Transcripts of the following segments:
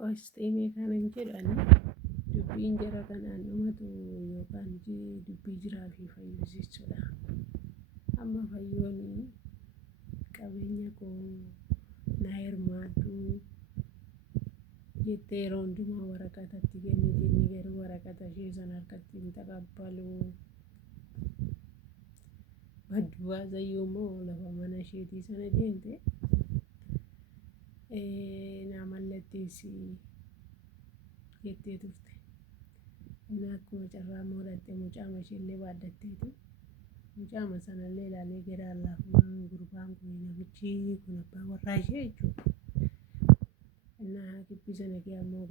qoosxeemee kanan jedhani dubbiin jara kanaan dhumatu yookaan dubbii jiraa fi fayyuu jechuudha. Amma fayyoon qabeenya koo na hirmaadhu jettee yeroo hundumaa waraqatatti kenniti inni garuu waraqata ishee sana harkatti hin taqabbalu. Badduwaa zayyuu immoo lafa mana isheetii sana deemte naa mallatteessi jettee turte. Inni akkuma carraa moodhatte mucaama isheellee baadhatteeti. Mucaama sanallee ilaalee garaan laafuun gurbaan kun namichi kun abbaa warraa ishee jechuudha. Innaa gibbii sana kee ammoo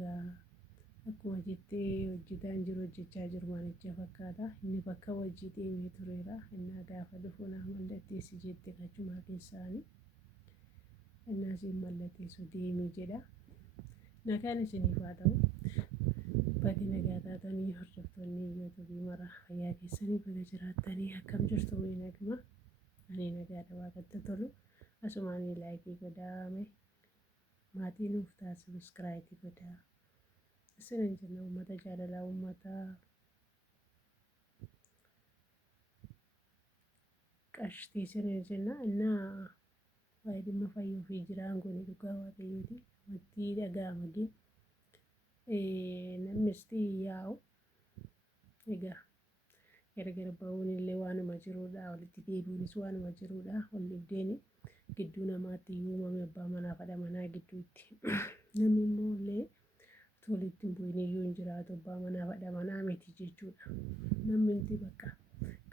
akkuma jettee hojjetaan jiru hojjechaa jiru manicha fakkaata. Inni bakka hojii deemee tureera. Innaa gaafa dhufu naa mallatteessi jette qachumaa keessaani. Innaa siin mallatteessu deemee jedha. Nagaan isiniif haa ta'u. Bakki nagaa taatanii hordoftoonni yuutuubii mara fayyaa keessanii bakka jiraattanii akkam jirtu mee naguma. Ani nagaadha waaqatti tolu. Asumaan laayikii godhaa maatii nuuf ta'a sabiskiraayibii godhaa. Isinin jenna uummata jaalalaa uummata qashtii isinin jenna. Innaa waa'ee dhimma fayyuu fi jiraan kun dhugaa waaqayyooti. Wanti dhaga'ama gee. Namni yaa'u egaa gargar ba'uun illee waanuma jirudha. Walitti deebiinis waanuma jirudha. Wal dhibdeen gidduu namaatti uumame abbaa manaa fi haadha manaa gidduutti. Namni immoo illee walitti hin bu'in iyyuu hin jiraatu abbaa manaa fi haadha manaa miti jechuudha. Namni inti bakka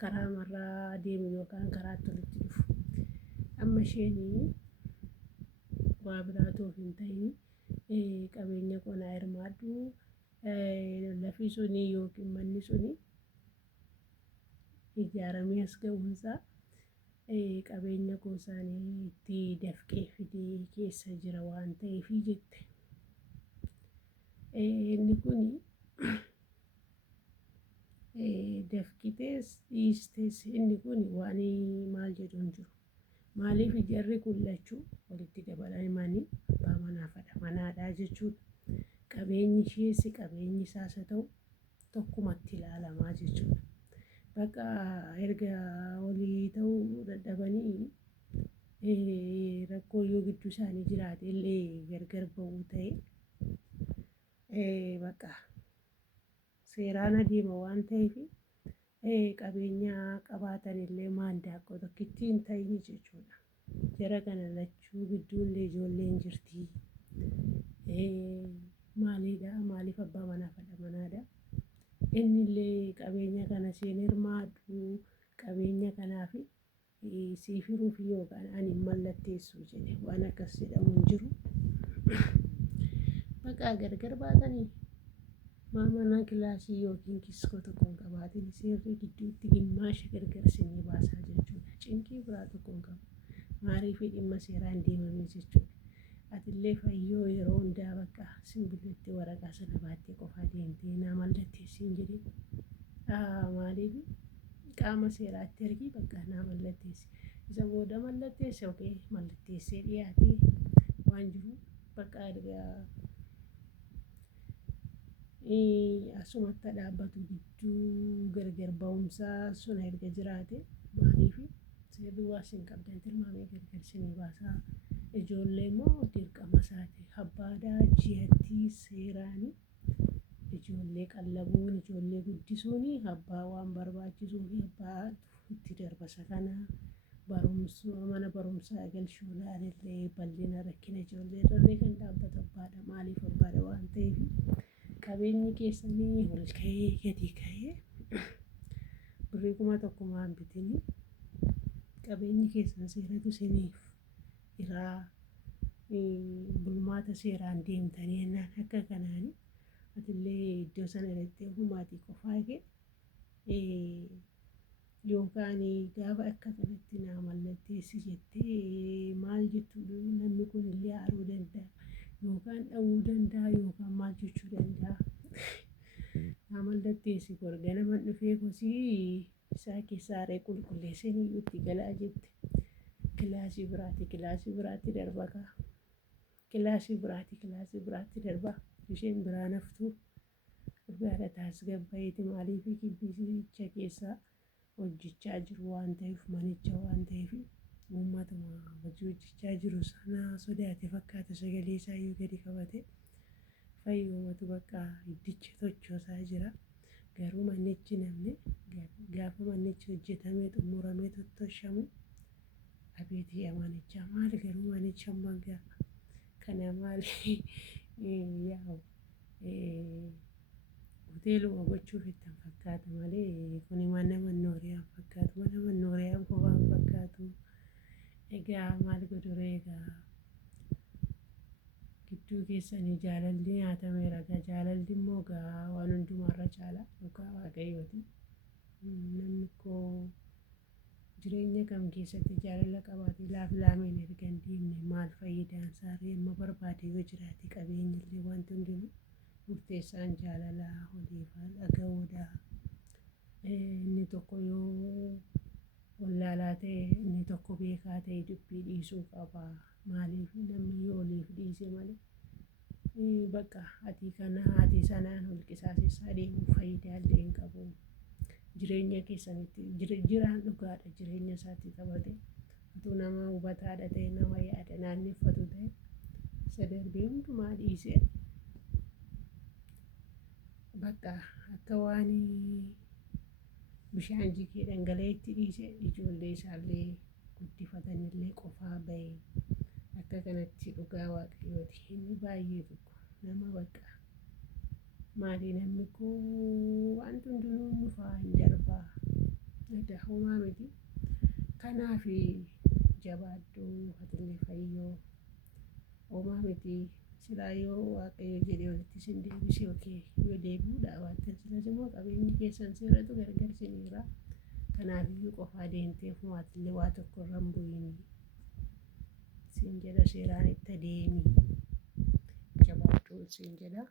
karaa marraa deemu yookaan karaatti walitti dhufu. Amma isheenii waa biraatuuf hin ta'in qabeenya koo naa hirmaadhu. Lafi suni yookiin manni suni ijaaramee as ga'uunsaa qabeenya koo isaanii itti dafqee fidee keessa jira waan ta'eef jette. Inni kun dafqitees dhiistees inni kun waan maal jedhu hin jiru. Maaliif jarri kun lachuu walitti dabalamanii abbaa manaa fi haadha manaadha jechuudha. Qabeenyi ishees qabeenyi isaas haa ta'u tokkumatti ilaalamaa jechuudha. Bakka erga walii ta'uu dadhabanii rakkoo yoo gidduu isaanii jiraate illee gargar ba'uu ta'e bakka seeraan adeema waan ta'eef qabeenya qabaatan illee maandaaqqoo tokkitti hin ta'in jechuudha. Jara kana lachuu gidduu illee ijoolleen jirti. Maalidha maaliif abbaa manaa fi haadha manaadha. Inni illee qabeenya kana isheen hirmaadhu qabeenya kanaaf siif hiruuf yookaan ani mallatteessu jedhe waan akkas jedhamu hin jiru. Bakka gargar baatanii mana kilaasii yookiin kiskoo tokko hin qabaatin seerri gidduutti gimmaasha gargar isinii baasaa jechuudha. Cinqii biraa tokko hin qabu. Maaliif dhimma seeraan deemame jechuudha. Atillee fayyoo yeroo hundaa bakka simbilletti waraqaa sana baattee qofaa deemtee naa mallatteessi hin jedhin. Maaliif qaama seeraatti ergi bakka naa mallatteessi. Isa booda mallatteesse okee mallatteessee dhiyaatee waan jiru bakka ergaa asumatti dhaabbatu gidduu gargar ba'umsaa sun erga jiraate maaliif seerri waa isin qabdan tilmaamee gargar isinii baasaa. Ijoollee immoo dirqama isaati. Abbaadhaa ji'atti seeraanii ijoollee qallabuun ijoollee guddisuun abbaa waan barbaachisuu fi abbaa itti darbasa kana mana barumsaa galchuu ilaalillee bal'ina rakkina ijoollee irrallee kan dhaabbatu abbaadha. Maaliif abbaadha waan ta'eef qabeenyi keessanii ol ka'ee gadi ka'ee birrii 1,000 hin bitini. Qabeenyi keessan seeratu isiniif irraa bulmaata seeraan deemtanii jennaan akka kanaani atillee iddoo sana irratti humaatii qofaa kee yookaan gaafa akka kanatti naa mallatteessi jettee maal jettuudha namni kun illee aaruu danda'a yookaan dha'uu danda'a yookaan maal jechuu danda'a. Naa mallatteessi ganama dhufee kosii isaa keessaa haree qulqulleessee itti galaa jette. Kilaasii biraatti darbakaa. kilaasii biraatti darbaa isheen biraa naftuu dhugaadha tasgabbaa'eeti maaliif gibbisicha keessa hojjechaa jiru waan ta'eef manicha waan ta'eef uummatuma hojii hojjechaa jiru sana sodaate fakkaata sagalee isaayyuu gadi qabate fayyumatu bakka iddicha tochoosaa jira. Garuu manichi namni gaafa manichi hojjetamee xumuramee tottoshamu abeet yaa manicha maal garuu manicha magaa kana maali yaa'u hoteeluma gochuuf ittiin fakkaata malee kuni mana mannooriyaa fakkaatu mana mannooriyaa qofaan fakkaatu egaa maal godhuree egaa gidduu keessanii jaalalli nyaatameera egaa jaalalli immoo egaa waan hundumaarra caala dhugaa waaqayyooti namni koo jireenya kam keessatti jaalala qabaate laameen erga hin deemne maal fayyidaan isaarree amma barbaade yoo jiraate qabeenyillee wanti hundinuu murteessaan jaalalaa oliifaa dhaga'uudha. Inni tokko yoo wallaalaa ta'e inni tokko beekaa ta'e dubbii dhiisuu qaba maaliif namni yoo oliif dhiise malee bakka ati kana ati sanaan ol qisaasessaa deemuun faayidaallee hin qabu. Jireenya keessanitti jiraan dhugaadha jireenya isaatti taphate utuu nama hubataadha ta'e nama yaada naanneffatu ta'e isa darbee hundumaa dhiise bakka akka waan bishaan jigee dhangala'eetti dhiise ijoollee isaallee guddifatanillee qofaa ba'e akka kanatti dhugaa waaqayyooti inni baay'ee tokko nama bakka maali namni kun wanti hundinuu nufaa hin darbaa adda homaa miti kanaaf jabaadhuu hatillee fayyoo homaa miti silaa yoo waaqayyo jedhee walitti sin deebisee okee yoo deebi'uudha waantan silas immoo qabeenyi keessan seeratu gargar siniira kanaafiyyuu qofaa deemtee fumaatiillee waa tokko irra hin bu'iin siin jedha seeraan itti adeemi jabaadhuu siin jedha.